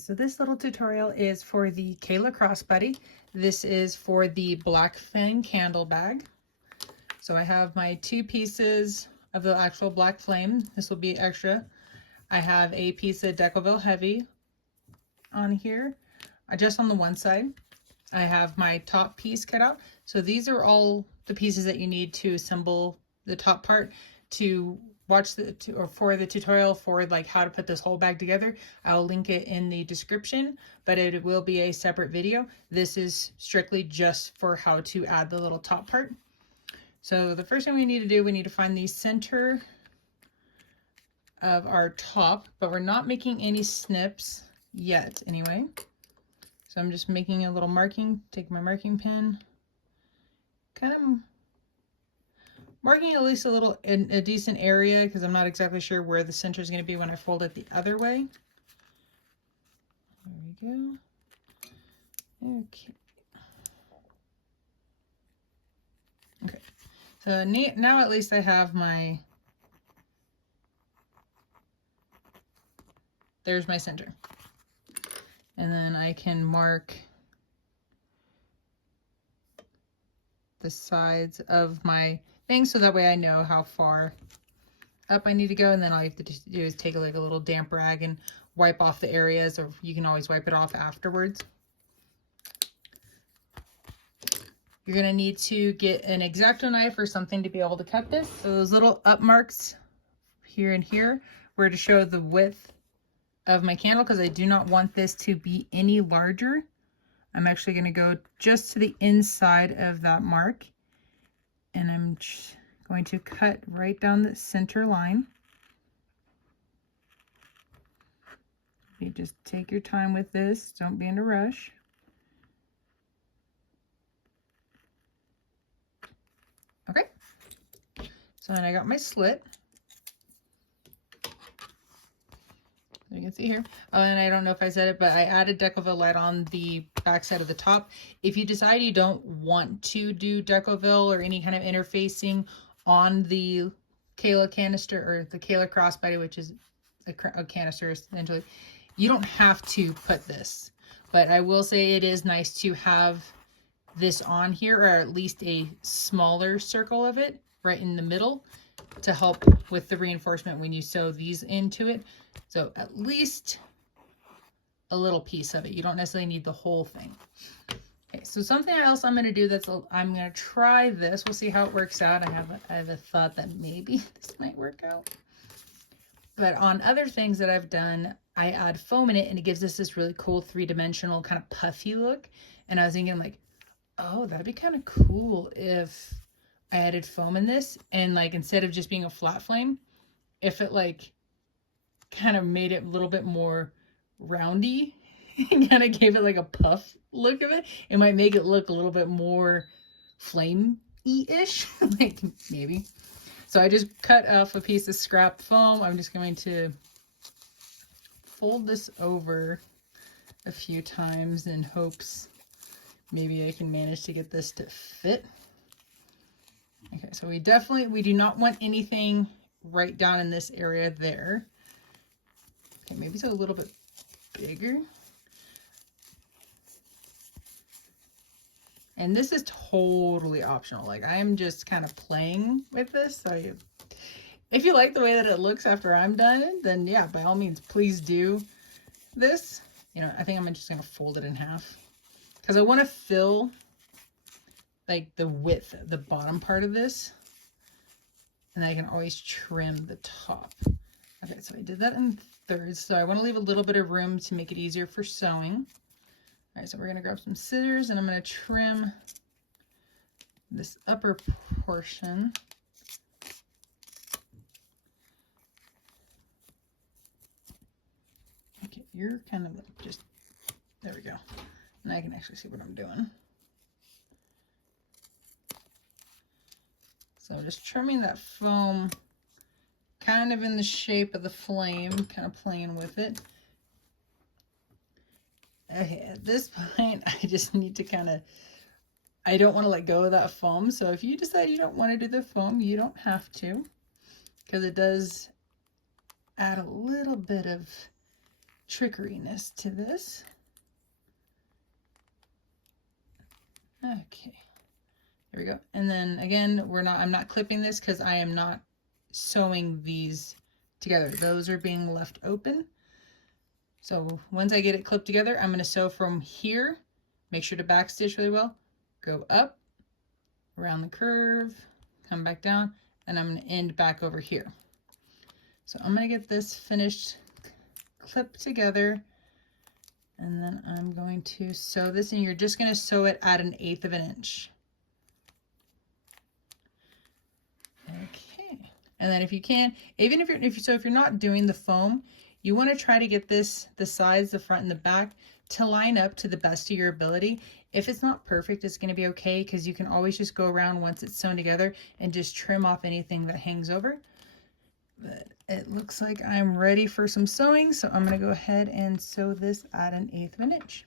so this little tutorial is for the Kayla Crossbody. This is for the black flame candle bag. So I have my 2 pieces of the actual black flame. This will be extra. I have a piece of Decoville Heavy on here, just on the one side. I have my top piece cut out. So these are all the pieces that you need to assemble the top part. To watch for the tutorial for like how to put this whole bag together, I'll link it in the description, but it will be a separate video. This is strictly just for how to add the little top part. So the first thing we need to do, we need to find the center of our top, but we're not making any snips yet anyway. So I'm just making a little marking, take my marking pen, kind of marking at least a little, a decent area, because I'm not exactly sure where the center is going to be when I fold it the other way. There we go. Okay. Okay. So now at least I have my, there's my center. And then I can mark the sides of my thing so that way I know how far up I need to go. And then all you have to do is take like a little damp rag and wipe off the areas, or you can always wipe it off afterwards. You're going to need to get an X-Acto knife or something to be able to cut this. So those little up marks here and here were to show the width of my candle, because I do not want this to be any larger. I'm actually going to go just to the inside of that mark, and I'm going to cut right down the center line. You just take your time with this, don't be in a rush. Okay, so then I got my slit. You can see here. Oh, and I don't know if I said it, but I added Decoville light on the back side of the top. If you decide you don't want to do Decoville or any kind of interfacing on the Kayla canister, or the Kayla Crossbody, which is a canister essentially, you don't have to put this. But I will say it is nice to have this on here, or at least a smaller circle of it right in the middle, to help with the reinforcement when you sew these into it. So at least a little piece of it. You don't necessarily need the whole thing. Okay, so something else I'm going to do I'm going to try this. We'll see how it works out. I have a thought that maybe this might work out. But on other things that I've done, I add foam in it, and it gives us this really cool 3-dimensional kind of puffy look. And I was thinking like, oh, that'd be kind of cool if I added foam in this, and like instead of just being a flat flame, if it like kind of made it a little bit more roundy and kind of gave it like a puff look of it, it might make it look a little bit more flame-y-ish, like maybe. So I just cut off a piece of scrap foam. I'm just going to fold this over a few times in hopes maybe I can manage to get this to fit. Okay, so we do not want anything right down in this area there. Okay, maybe it's a little bit bigger. And this is totally optional. Like, I'm just kind of playing with this. So if you like the way that it looks after I'm done, then yeah, by all means, please do this. You know, I think I'm just going to fold it in half, because I want to fill like the width, the bottom part of this, and I can always trim the top. Okay, so I did that in thirds, so I want to leave a little bit of room to make it easier for sewing. All right, so we're going to grab some scissors, and I'm going to trim this upper portion. Okay, you're kind of just, there we go. And I can actually see what I'm doing. So just trimming that foam kind of in the shape of the flame, kind of playing with it. Okay, at this point, I just need to kind of, I don't want to let go of that foam. So if you decide you don't want to do the foam, you don't have to, because it does add a little bit of trickeriness to this. Okay, there we go. And then again, I'm not clipping this because I am not sewing these together. Those are being left open. So once I get it clipped together, I'm going to sew from here. Make sure to backstitch really well. Go up, around the curve, come back down, and I'm going to end back over here. So I'm going to get this finished, clipped together, and then I'm going to sew this, and you're just going to sew it at 1/8 of an inch. Okay, and then if you can, even if you're not doing the foam, you want to try to get the sides, the front and the back, to line up to the best of your ability. If it's not perfect, it's going to be okay, because you can always just go around once it's sewn together and just trim off anything that hangs over. But it looks like I'm ready for some sewing, so I'm going to go ahead and sew this at 1/8 of an inch.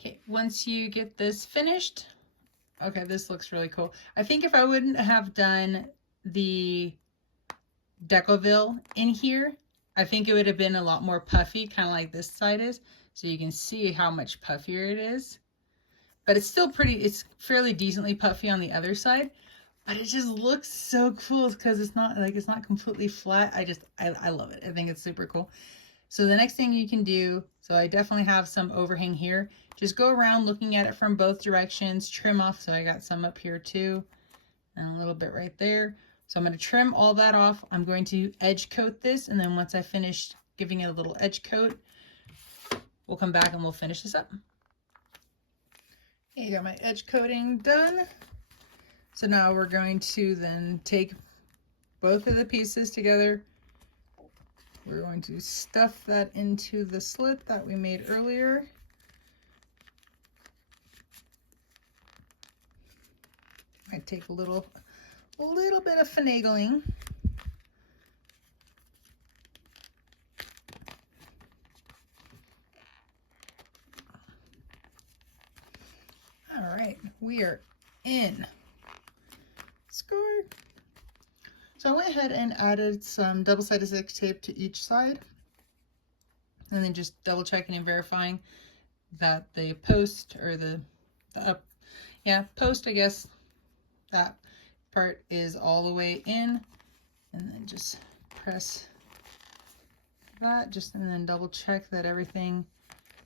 Okay, once you get this finished, okay, this looks really cool. I think if I wouldn't have done the Decoville in here, I think it would have been a lot more puffy, kind of like this side is. So you can see how much puffier it is. But it's still it's fairly decently puffy on the other side. But it just looks so cool because it's not completely flat. I love it. I think it's super cool. So the next thing you can do, so I definitely have some overhang here. Just go around looking at it from both directions, trim off. So I got some up here too, and a little bit right there. So I'm going to trim all that off. I'm going to edge coat this, and then once I finish giving it a little edge coat, we'll come back and we'll finish this up. Okay, got my edge coating done. So now we're going to then take both of the pieces together. We're going to stuff that into the slit that we made earlier. Might take a little bit of finagling. All right, we are in. Score. So I went ahead and added some double-sided stick tape to each side, and then just double checking and verifying that the post, or the post, I guess, that part is all the way in, and then just press that, and then double check that everything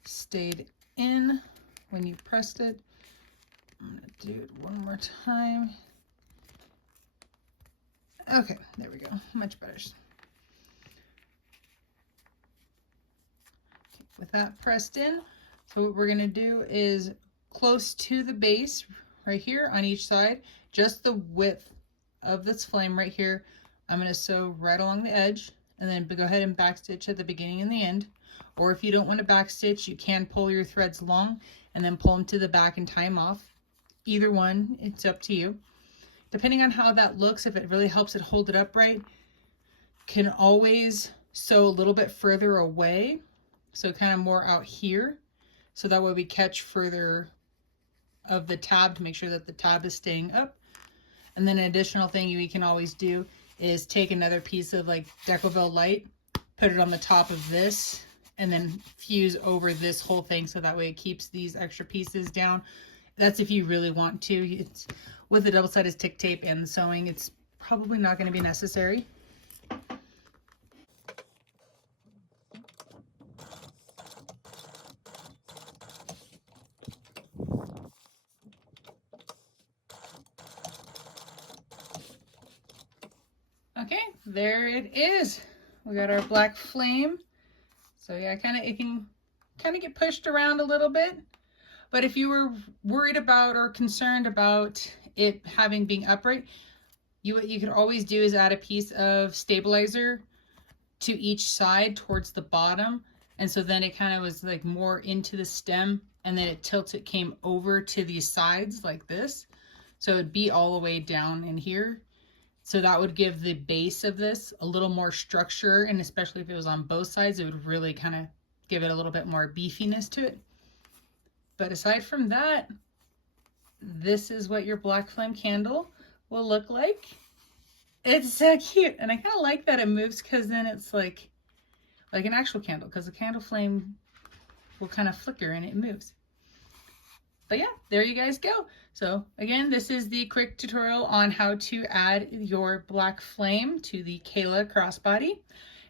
stayed in when you pressed it. I'm gonna do it one more time. Okay, there we go, much better. With that pressed in, so what we're gonna do is close to the base right here on each side, just the width of this flame right here, I'm gonna sew right along the edge, and then go ahead and backstitch at the beginning and the end. Or if you don't want to backstitch, you can pull your threads long and then pull them to the back and tie them off. Either one, it's up to you. Depending on how that looks, if it really helps it hold it upright, can always sew a little bit further away, so kind of more out here, so that way we catch further of the tab to make sure that the tab is staying up. And then an additional thing you can always do is take another piece of like Decoville light, put it on the top of this, and then fuse over this whole thing, so that way it keeps these extra pieces down. That's if you really want to. It's with the double-sided stick tape and the sewing, it's probably not going to be necessary. Okay, there it is. We got our black flame. So yeah, it can kind of get pushed around a little bit, But if you were worried about or concerned about it being upright, what you could always do is add a piece of stabilizer to each side towards the bottom. And so then it kind of was like more into the stem, and then it came over to these sides like this. So it'd be all the way down in here. So that would give the base of this a little more structure, and especially if it was on both sides, it would really kind of give it a little bit more beefiness to it. But aside from that, this is what your black flame candle will look like. It's so cute, and I kind of like that it moves, because then it's like an actual candle, because the candle flame will kind of flicker and it moves. But yeah, there you guys go. So again, this is the quick tutorial on how to add your black flame to the Kayla Crossbody.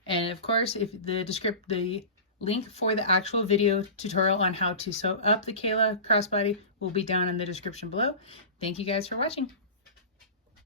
And of course, if the link for the actual video tutorial on how to sew up the Kayla Crossbody will be down in the description below. Thank you guys for watching.